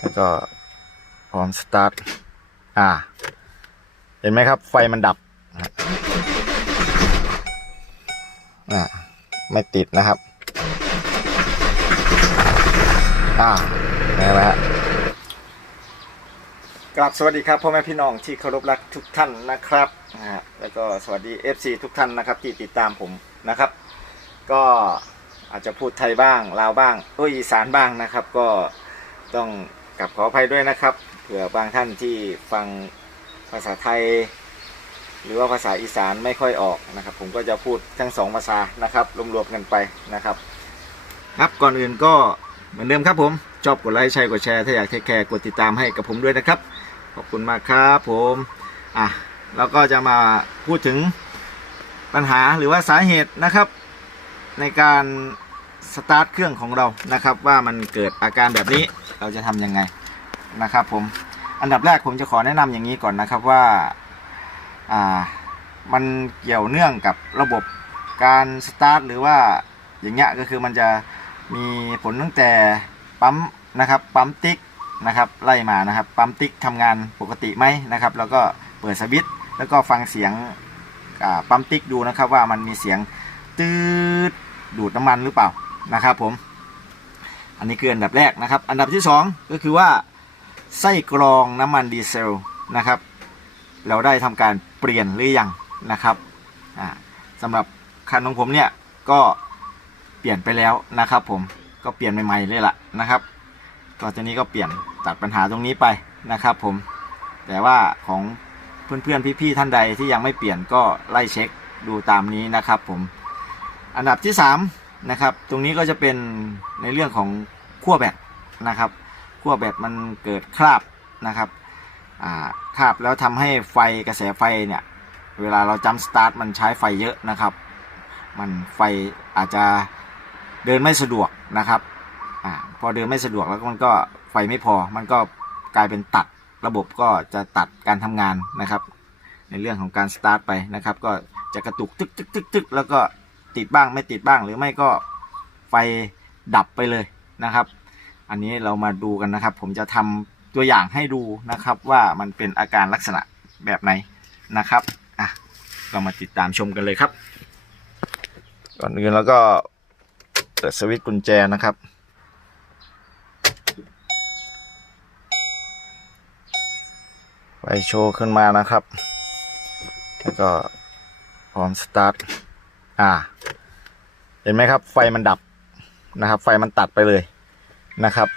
แล้วก็พร้อมสตาร์ท อ่า เห็นไหมครับ ไฟมันดับอ่าไม่ติดนะครับ อ่าเห็นไหมฮะกราบสวัสดีครับพ่อแม่พี่น้องที่เคารพรักทุกท่านนะครับนะฮะแล้วก็สวัสดี FC ทุกท่านนะครับ ที่ติดตามผมนะครับ ก็อาจจะพูดไทยบ้างลาวบ้างเอ้ยอีสานบ้างนะครับ ก็ต้อง กับขออภัยด้วยนะครับ เผื่อบางท่านที่ฟังภาษาไทย หรือว่าภาษาอีสานไม่ค่อยออกนะครับ ผมก็จะพูดทั้งสองภาษานะครับรวมๆกันไปนะครับ ครับก่อนอื่นก็เหมือนเดิมครับผมชอบกดไลค์ใช่กดแชร์ถ้าอยากเทคแคร์กดติดตามให้กับผมด้วยนะครับ ขอบคุณมากครับผมอะแล้วก็จะมาพูดถึงปัญหาหรือว่าสาเหตุนะครับ ในการสตาร์ทเครื่องของเรานะครับ ว่ามันเกิดอาการแบบนี้เราจะทำยังไง นะครับผมอันดับแรกผมจะขอแนะนำอย่างนี้ก่อนนะครับว่าอ่ามันเกี่ยวเนื่องกับระบบการสตาร์ทหรือว่าอย่างเงี้ยก็คือมันจะมีผลตั้งแต่ปั๊มนะครับปั๊มติ๊กนะครับไล่มานะครับปั๊มติ๊กทำงานปกติไหมนะครับ แล้วก็เปิดสวิตช์แล้วก็ฟังเสียงปั๊มติ๊กดูนะครับว่ามันมีเสียงตืดดูดน้ำมันหรือเปล่านะครับผม อันนี้คืออันดับแรกนะครับ อันดับที่สองก็คือว่า ไส้กรองน้ำมันดีเซลนะครับ เราได้ทำการเปลี่ยนหรือยังนะครับสำหรับคันของผมเนี่ยก็เปลี่ยนไปแล้วนะครับผมก็เปลี่ยนใหม่ๆเลยล่ะนะครับก็ทีนี้ก็เปลี่ยนตัดปัญหาตรงนี้ไปนะครับผมแต่ว่าของเพื่อนๆพี่ๆท่านใดที่ยังไม่เปลี่ยนก็ไล่เช็คดูตามนี้นะครับผมอันดับที่สามนะครับตรงนี้ก็จะเป็นในเรื่องของขั้วแบตนะครับ ขั้วแบตมันเกิดคราบนะครับอ่าคาบแล้วทำให้ไฟกระแสไฟเนี่ยเวลาเราจัมสตาร์ทมันใช้ไฟเยอะนะครับ มันไฟอาจจะเดินไม่สะดวกนะครับอ่าพอเดินไม่สะดวกแล้วมันก็ไฟไม่พอ มันก็กลายเป็นตัดระบบก็จะตัดการทำงานนะครับ ในเรื่องของการสตาร์ทไปนะครับ ก็จะกระตุกตึกตึกตึกตึกแล้วก็ติดบ้างไม่ติดบ้างหรือไม่ก็ไฟดับไปเลยนะครับ อันนี้เรามาดูกันนะครับ ผมจะทำตัวอย่างให้ดูนะครับ ว่ามันเป็นอาการลักษณะแบบไหนนะครับอะเรามาติดตามชมกันเลยครับ ก่อนอื่นแล้วก็เปิดสวิตช์กุญแจนะครับไฟโชว์ขึ้นมานะครับ แล้วก็พร้อมสตาร์ท อ่า เห็นไหมครับ ไฟมันดับนะครับ ไฟมันตัดไปเลย นะครับ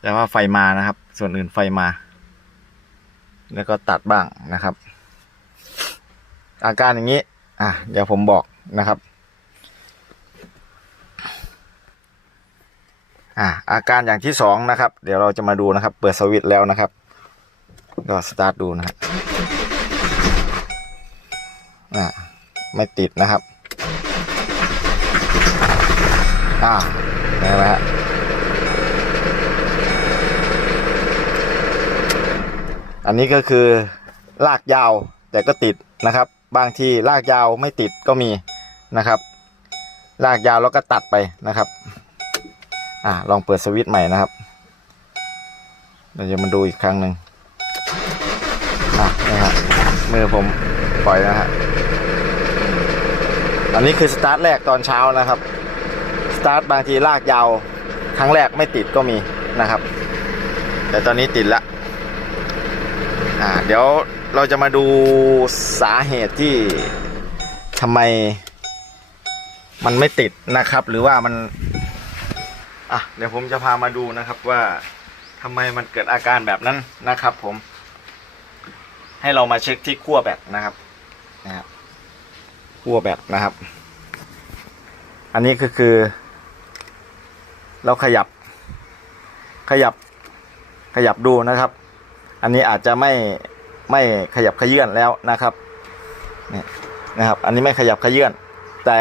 แต่ว่าไฟมานะครับ ส่วนอื่นไฟมา แล้วก็ตัดบ้างนะครับ อาการอย่างนี้ อะเดี๋ยวผมบอกนะครับ อะอาการอย่างที่สองนะครับ เดี๋ยวเราจะมาดูนะครับ เปิดสวิตช์แล้วนะครับ ก็สตาร์ทดูนะครับอ่าไม่ติดนะครับอ่าเห็นไหมฮะ อันนี้ก็คือลากยาวแต่ก็ติดนะครับ บางทีลากยาวไม่ติดก็มีนะครับ ลากยาวแล้วก็ตัดไปนะครับอ่าลองเปิดสวิตช์ใหม่นะครับเราจะมาดูอีกครั้งหนึ่งอะนี่ฮะมือผมปล่อยนะฮะอันนี้คือสตาร์ทแรกตอนเช้านะครับสตาร์ทบางทีลากยาว ครั้งแรกไม่ติดก็มีนะครับ แต่ตอนนี้ติดละ อ่าเดี๋ยวเราจะมาดูสาเหตุที่ทำไม มันไม่ติดนะครับ หรือว่ามัน อะเดี๋ยวผมจะพามาดูนะครับว่าทำไมมันเกิดอาการแบบนั้นนะครับ ผม ให้เรามาเช็คที่ขั้วแบตนะครับนะครับขั้วแบตนะครับ อันนี้ก็คือ เราขยับ ขยับขยับดูนะครับ อันนี้อาจจะไม่ไม่ขยับขยื่นแล้วนะครับนี่นะครับ อันนี้ไม่ขยับขยื่นแต่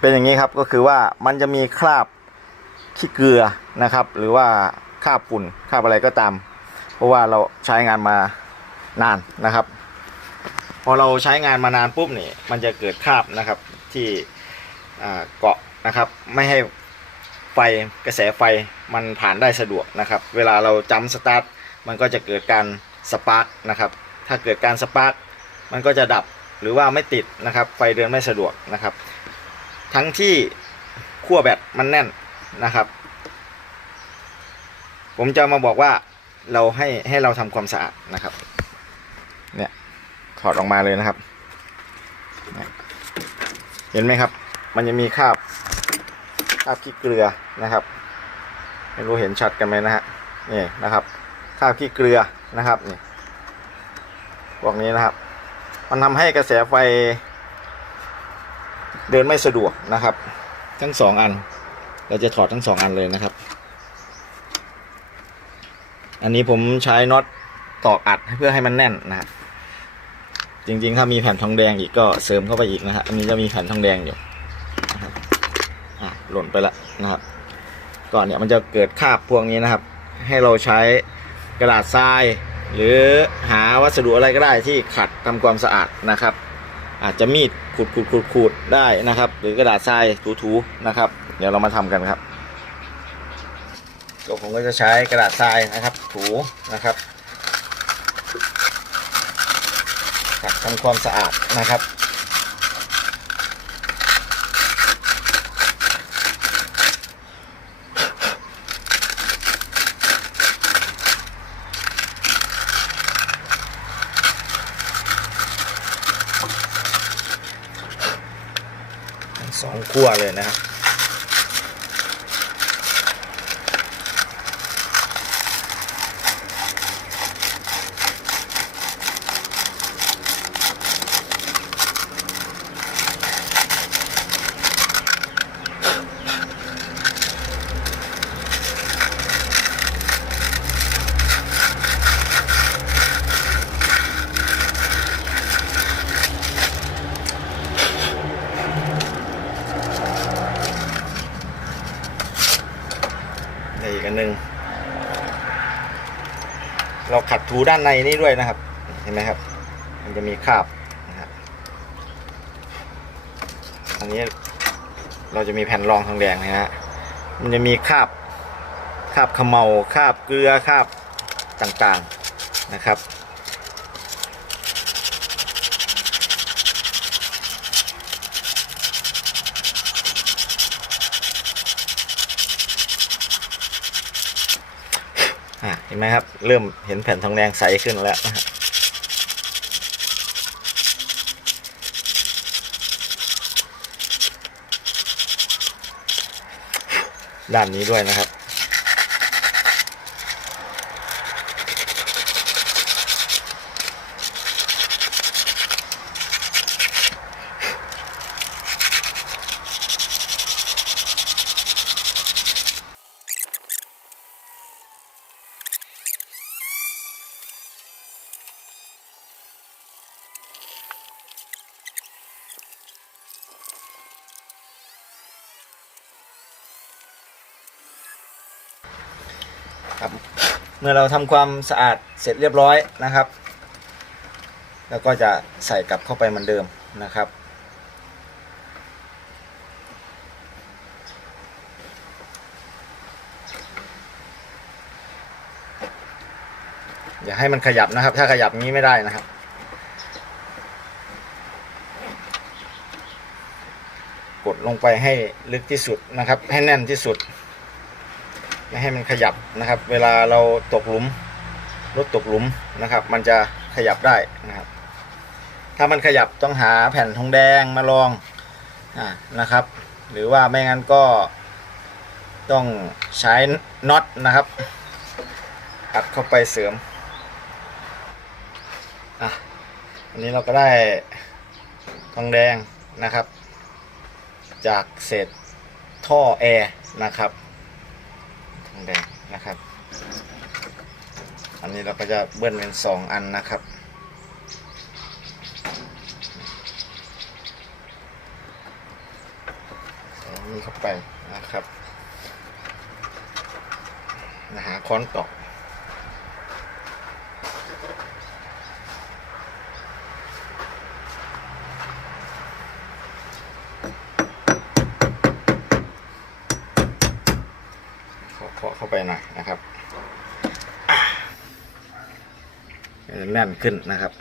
เป็นอย่างนี้ครับก็คือว่ามันจะมีคราบขี้เกลือนะครับ หรือว่าคราบฝุ่นคราบอะไรก็ตาม เพราะว่าเราใช้งานมานานนะครับ พอเราใช้งานมานานปุ๊บนี่มันจะเกิดคราบนะครับที่เกาะนะครับ ไม่ให้ ไฟกระแสไฟมันผ่านได้สะดวกนะครับ เวลาเราจัมสตาร์ทมันก็จะเกิดการสปาร์กนะครับ ถ้าเกิดการสปาร์กมันก็จะดับหรือว่าไม่ติดนะครับ ไฟเดินไม่สะดวกนะครับ ทั้งที่ขั้วแบตมันแน่นนะครับ ผมจะมาบอกว่าเราให้ให้เราทำความสะอาดนะครับ เนี่ยถอดออกมาเลยนะครับเนี่ยเห็นไหมครับ มันจะมีคราบ คราบขี้เกลือนะครับไม่รู้เห็นชัดกันไหมนะฮะนี่นะครับคราบขี้เกลือนะครับนี่พวกนี้นะครับ มันทำให้กระแสไฟ เดินไม่สะดวกนะครับ ทั้งสองอัน เราจะถอดทั้งสองอันเลยนะครับ อันนี้ผมใช้น็อตตอกอัดเพื่อให้มันแน่นนะฮะจริงๆ ถ้ามีแผ่นทองแดงอีกก็เสริมเข้าไปอีกนะฮะอันนี้จะมีแผ่นทองแดงอยู่ หล่นไปแล้วนะครับก่อนเนี่ยมันจะเกิดคราบพวกนี้นะครับ ให้เราใช้กระดาษทราย หรือหาวัสดุอะไรก็ได้ที่ขัดทำความสะอาดนะครับ อาจจะมีดขูดขูดขูดขูดได้นะครับ หรือกระดาษทรายถูๆนะครับ เดี๋ยวเรามาทำกันครับก็ผมก็จะใช้กระดาษทรายนะครับ ถูนะครับขัดทำความสะอาดนะครับ ทั้งสองขั้วเลยนะครับ เราขัดถูด้านในนี่ด้วยนะครับ เห็นไหมครับ มันจะมีคราบนะครับอันนี้เราจะมีแผ่นรองทองแดงนะฮะมันจะมีคราบคราบเขมเมาคราบเกลือคราบต่างๆนะครับ ห็นไหมครับ เริ่มเห็นแผ่นทองแดงใสขึ้นแล้วนะฮะด้านนี้ด้วยนะครับ ครับ เมื่อเราทำความสะอาดเสร็จเรียบร้อยนะครับ แล้วก็จะใส่กลับเข้าไปเหมือนเดิมนะครับอย่าให้มันขยับนะครับ ถ้าขยับนี้ไม่ได้นะครับ กดลงไปให้ลึกที่สุดนะครับ ให้แน่นที่สุด ให้มันขยับนะครับ เวลาเราตกหลุมรถตกหลุมนะครับ มันจะขยับได้นะครับ ถ้ามันขยับต้องหาแผ่นทองแดงมาลองอ่านะครับ หรือว่าไม่งั้นก็ต้องใช้น็อตนะครับอัดเข้าไปเสริมอะอันนี้เราก็ได้ทองแดงนะครับ จากเศษท่อแอร์นะครับ แดงนะครับ อันนี้เราก็จะเบิ้ลเป็นสองอันนะครับ ใส่นี้เข้าไปนะครับนะหาค้อนตอก เคาไปหน่อยนะครับอะแน่นขึ้นนะครับ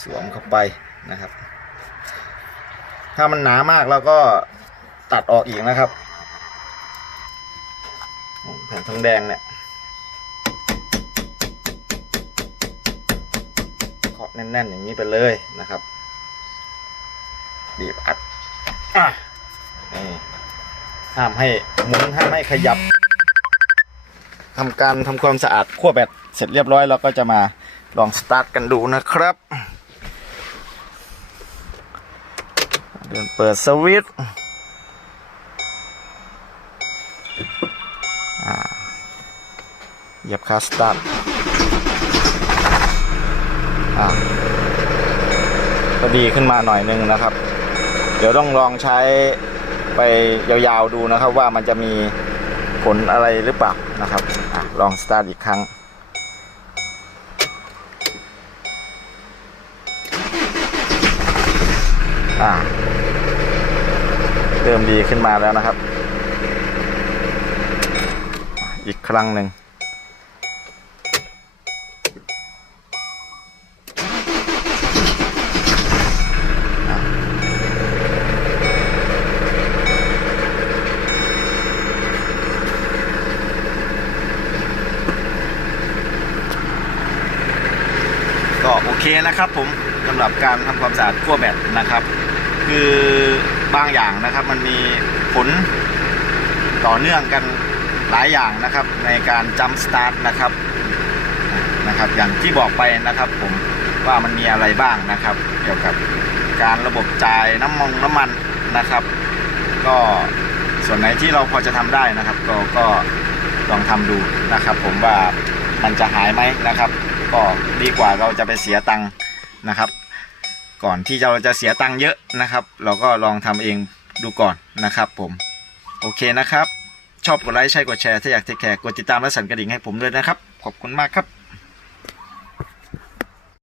สวมเข้าไปนะครับ ถ้ามันหนามากเราก็ตัดออกอีกนะครับแผ่นทองแดงเนี่ยเคาะแน่นๆอย่างนี้ไปเลยนะครับบีบอัดอะนี่ห้ามให้หมุนห้ามให้ขยับทำการทำความสะอาดขั้วแบตเสร็จเรียบร้อยเราก็จะมาลองสตาร์ทกันดูนะครับ เดินเปิดสวิตช์เหยียบคาสตาร์ทอ่าก็ดีขึ้นมาหน่อยนึงนะครับ เดี๋ยวต้องลองใช้ไปยาวๆดูนะครับ ว่ามันจะมีผลอะไรหรือเปล่านะครับอลองสตาร์ทอีกครั้งอ่า เริ่มดีขึ้นมาแล้วนะครับ อีกครั้งหนึ่งก็โอเคนะครับผมสำหรับการทำความสะอาดขั้วแบตนะครับ คือ บางอย่างนะครับ มันมีผลต่อเนื่องกันหลายอย่างนะครับ ในการจัมสตาร์ทนะครับนะครับ อย่างที่บอกไปนะครับผมว่ามันมีอะไรบ้างนะครับ เกี่ยวกับการระบบจ่ายน้ำมงน้ำมันนะครับ ก็ส่วนไหนที่เราพอจะทำได้นะครับ ก็ก็ลองทำดูนะครับ ผมว่ามันจะหายไหมนะครับ ก็ดีกว่าเราจะไปเสียตังค์นะครับ ก่อนที่เราจะเสียตังค์เยอะนะครับ เราก็ลองทำเองดูก่อนนะครับผม โอเคนะครับ ชอบกดไลค์ใช่กดแชร์ถ้าอยากเทคแคร์กดติดตามและสั่นกระดิ่งให้ผมด้วยนะครับ ขอบคุณมากครับ